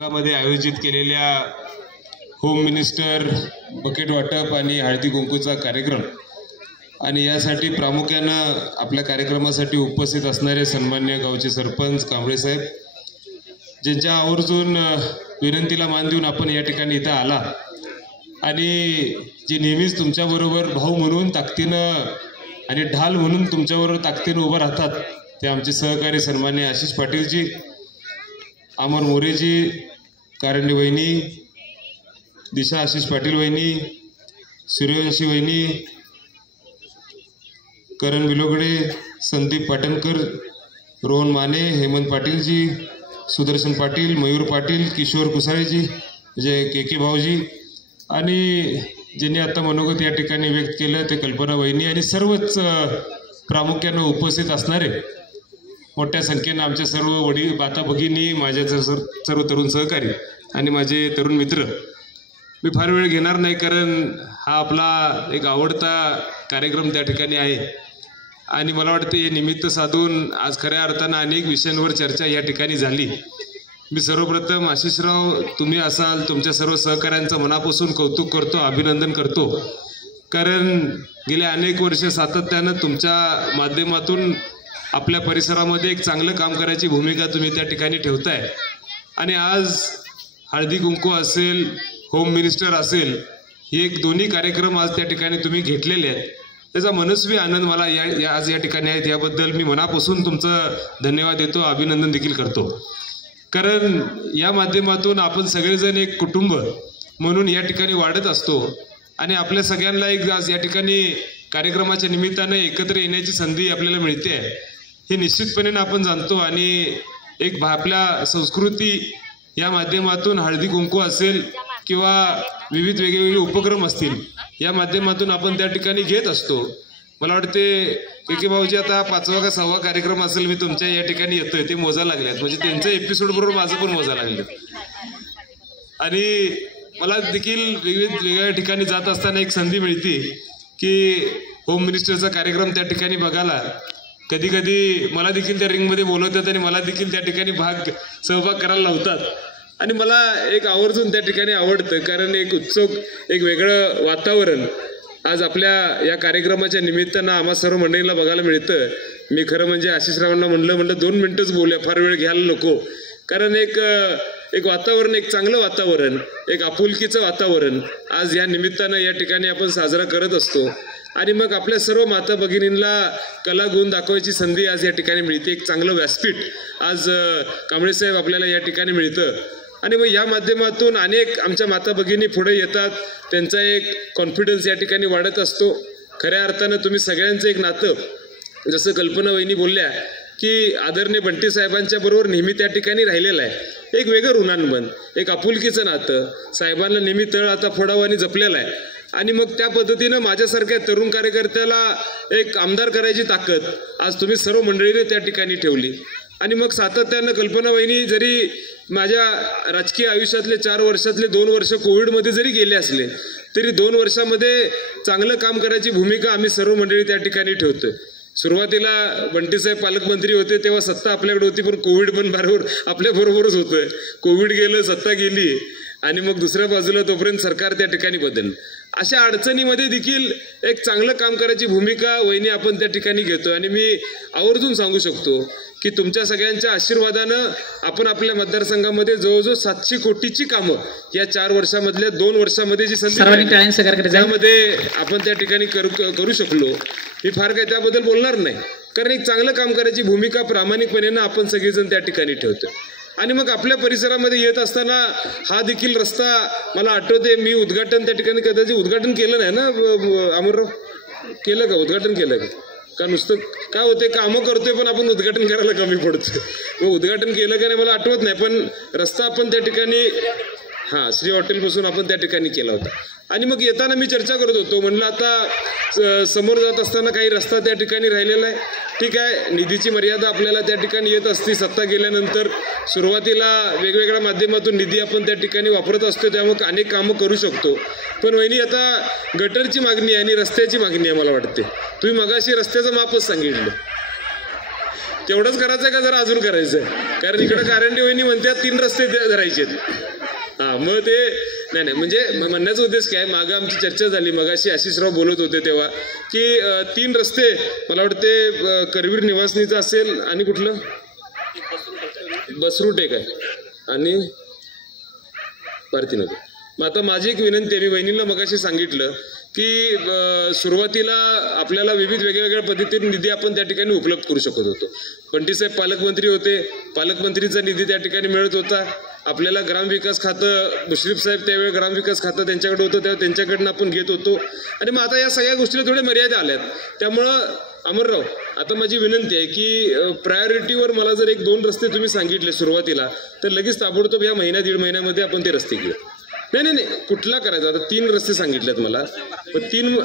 मध्ये आयोजित केलेल्या होम मिनिस्टर बकेट वाटप आणि हळदी कुंकूचा कार्यक्रम आणि यासाठी प्रामुख्याने आपल्या कार्यक्रमासाठी उपस्थित असणारे सन्मान्य गावचे सरपंच कांबळे साहेब, ज्यांच्या आवर्जून विनंतीला मान देऊन आपण या ठिकाणी इथं आला आणि जे नेहमीच तुमच्याबरोबर भाऊ म्हणून ताकदीनं आणि ढाल म्हणून तुमच्याबरोबर ताकदीनं उभं राहतात ते आमचे सहकारी सन्मान्य आशिष पाटीलजी, अमर मोरेजी, कारंडे वहिनी, दिशा आशिष पाटील वहिनी, सूर्यवंशी वहिनी, करण बिलोगडे, संदीप पाटणकर, रोहन माने, हेमंत पाटीलजी, सुदर्शन पाटील, मयूर पाटील, किशोर कुसाळेजी, जे के भाऊजी आणि ज्यांनी आता मनोगत या ठिकाणी व्यक्त केलं ते कल्पना वहिनी आणि सर्वच प्रामुख्याने उपस्थित असणारे मोठ्या संख्येने आमच्या सर्व वडील माता भगिनी, माझ्या सर्व तरुण सहकारी आणि माझे तरुण मित्र. मी फार वेळ घेणार नाही कारण हा आपला एक आवडता कार्यक्रम त्या ठिकाणी आहे आणि मला वाटतं हे निमित्त साधून आज खऱ्या अर्थानं अनेक विषयांवर चर्चा या ठिकाणी झाली. मी सर्वप्रथम आशिषराव तुम्ही असाल, तुमच्या सर्व सहकाऱ्यांचं मनापासून कौतुक करतो, अभिनंदन करतो, कारण गेल्या अनेक वर्ष सातत्यानं तुमच्या माध्यमातून आपल्या परिसरामध्ये एक चांगलं काम करायची भूमिका तुम्ही त्या ठिकाणी ठेवताय आणि आज हळदी कुंकू असेल, होम मिनिस्टर असेल, हे एक दोन्ही कार्यक्रम आज त्या ठिकाणी तुम्ही घेतलेले आहेत. त्याचा मनस्वी आनंद मला आज या ठिकाणी आहेत. याबद्दल मी मनापासून तुमचं धन्यवाद देतो, अभिनंदन देखील करतो. कारण या माध्यमातून आपण सगळेजण एक कुटुंब म्हणून या ठिकाणी वाढत असतो आणि आपल्या सगळ्यांना एक आज या ठिकाणी कार्यक्रमाच्या निमित्तानं एकत्र येण्याची संधी आपल्याला मिळते हे निश्चितपणे आपण जाणतो आणि एक आपल्या संस्कृती या माध्यमातून हळदी कुंकू असेल किंवा विविध वेगवेगळे उपक्रम असतील या माध्यमातून आपण त्या ठिकाणी घेत असतो. मला वाटते के भाऊजी आता 5वा का 6वा कार्यक्रम असेल मी तुमच्या या ठिकाणी येतोय, ते मोजायला लागल्यात, म्हणजे त्यांच्या एपिसोड बरोबर माझं पण मोजायला लागलं आणि मला देखील वेगवेगळ्या ठिकाणी जात असताना एक संधी मिळते की होम मिनिस्टरचा कार्यक्रम त्या ठिकाणी बघायला. कधी कधी मला देखील त्या रिंगमध्ये बोलवतात आणि मला देखील त्या ठिकाणी सहभाग करायला लावतात आणि मला एक आवर्जून त्या ठिकाणी आवडतं कारण एक उत्सुक, एक वेगळं वातावरण आज आपल्या या कार्यक्रमाच्या निमित्तानं आम्हा सर्व मंडळींना बघायला मिळतं. मी खरं म्हणजे आशिषरावांना म्हणलं 2 मिनिटच बोलूया, फार वेळ घ्यायला नको, कारण एक वातावरण, एक चांगलं वातावरण, एक आपुलकीचं वातावरण आज या निमित्तानं या ठिकाणी आपण साजरा करत असतो आणि मग आपल्या सर्व माता भगिनींना कला गुण दाखवायची संधी आज या ठिकाणी मिळते. एक चांगलं व्यासपीठ आज कांबळे साहेब आपल्याला या ठिकाणी मिळतं आणि मग या माध्यमातून अनेक आमच्या माता भगिनी पुढे येतात, त्यांचा एक कॉन्फिडन्स या ठिकाणी वाढत असतो. खऱ्या अर्थानं तुम्ही सगळ्यांचं एक नातं, जसं कल्पना वहिनी बोलल्या की आदरणीय बंटी साहेबांच्या बरोबर नेहमी त्या ठिकाणी राहिलेलं आहे, एक वेगळं ऋणानुबंध, एक आपुलकीचं नातं, साहेबांना नेहमी तळ आता फोडावं आणि जपलेलं आहे आणि मग त्या पद्धतीनं माझ्यासारख्या तरुण कार्यकर्त्याला एक आमदार करायची ताकद आज तुम्ही सर्व मंडळीने त्या ठिकाणी ठेवली आणि मग सातत्यानं कल्पना वहिनी जरी माझ्या राजकीय आयुष्यातले 4 वर्षातले 2 वर्ष कोविडमध्ये जरी गेले असले तरी 2 वर्षामध्ये चांगलं काम करायची भूमिका आम्ही सर्व मंडळी त्या ठिकाणी ठेवतोय. सुरुवातीला बंटीसाहेब पालकमंत्री होते तेव्हा सत्ता आपल्याकडे होती, पण कोविड पण बरोबर आपल्याबरोबरच होतोय. कोविड गेलं, सत्ता गेली आणि मग दुसऱ्या बाजूला तोपर्यंत सरकार त्या ठिकाणी बदललं. अशा अडचणीमध्ये देखील एक चांगलं काम करायची भूमिका वहिनी आपण त्या ठिकाणी घेतो आणि मी आवर्जून सांगू शकतो की तुमच्या सगळ्यांच्या आशीर्वादानं आपण आपल्या मतदारसंघामध्ये जवळजवळ 700 कोटीची कामं या 4 वर्षामधल्या 2 वर्षामध्ये जी संधी त्यामध्ये आपण त्या ठिकाणी करू शकलो. मी फार काही त्याबद्दल बोलणार नाही कारण एक चांगलं काम करायची भूमिका प्रामाणिकपणे आपण सगळेजण त्या ठिकाणी ठेवतो आणि मग आपल्या परिसरामध्ये येत असताना हा देखील रस्ता मला आठवते, मी उद्घाटन त्या ठिकाणी कदाचित उद्घाटन केलं नाही ना अमरराव, केलं का उद्घाटन केलं का नुसतं काय होते कामं करतोय पण आपण उद्घाटन करायला कमी पडतोय. मग उद्घाटन केलं का नाही मला आठवत नाही, पण रस्ता आपण त्या ठिकाणी श्री हॉटेलपासून आपण त्या ठिकाणी केला होता आणि मग येताना मी चर्चा करत होतो, म्हणलं आता समोर जात असताना काही रस्ता त्या ठिकाणी राहिलेला आहे, ठीक आहे, निधीची मर्यादा आपल्याला त्या ठिकाणी येत असते, सत्ता गेल्यानंतर सुरुवातीला वेगवेगळ्या माध्यमातून निधी आपण त्या ठिकाणी वापरत असतो, त्यामुळे अनेक कामं करू शकतो. पण वहिनी आता गटरची मागणी आहे आणि रस्त्याची मागणी आहे. मला वाटते तुम्ही मगाशी रस्त्याचं मापच सांगितलं तेवढंच करायचं का जरा अजून करायचं? कारण इकडे कारंडी वहिनी म्हणतात 3 रस्ते धरायचे. हा मग ते नाही म्हणजे म्हणण्याचा उद्देश काय, मागं आमची चर्चा झाली, मगाशी आशिषराव बोलत होते तेव्हा की 3 रस्ते मला वाटते करवीर निवासनीचं असेल आणि कुठलं बसरूट एक आहे आणि भारतीनगर. मग आता माझी एक विनंती आहे, मी बहिणींना मगाशी सांगितलं की सुरुवातीला आपल्याला विविध वेगवेगळ्या पद्धतीने निधी आपण त्या ठिकाणी उपलब्ध करू शकत होतो. बंटीसाहेब पालकमंत्री होते, पालकमंत्रीचा निधी त्या ठिकाणी मिळत होता. आपल्याला ग्रामविकास खातं, मुश्रीफ साहेब त्यावेळी ग्रामविकास खातं त्यांच्याकडे होतं, तेव्हा त्यांच्याकडनं आपण घेत होतो. आणि मग आता या सगळ्या गोष्टीला थोड्या मर्यादा आल्यात. त्यामुळं अमरराव, आता माझी विनंती आहे की प्रायोरिटीवर मला जर 1-2 रस्ते तुम्ही सांगितले सुरुवातीला, तर लगेच ताबडतोब या महिना 1.5 महिन्यामध्ये आपण ते रस्ते घेऊ. नाही कुठला करायचा? आता 3 रस्ते सांगितलेत मला, पण 3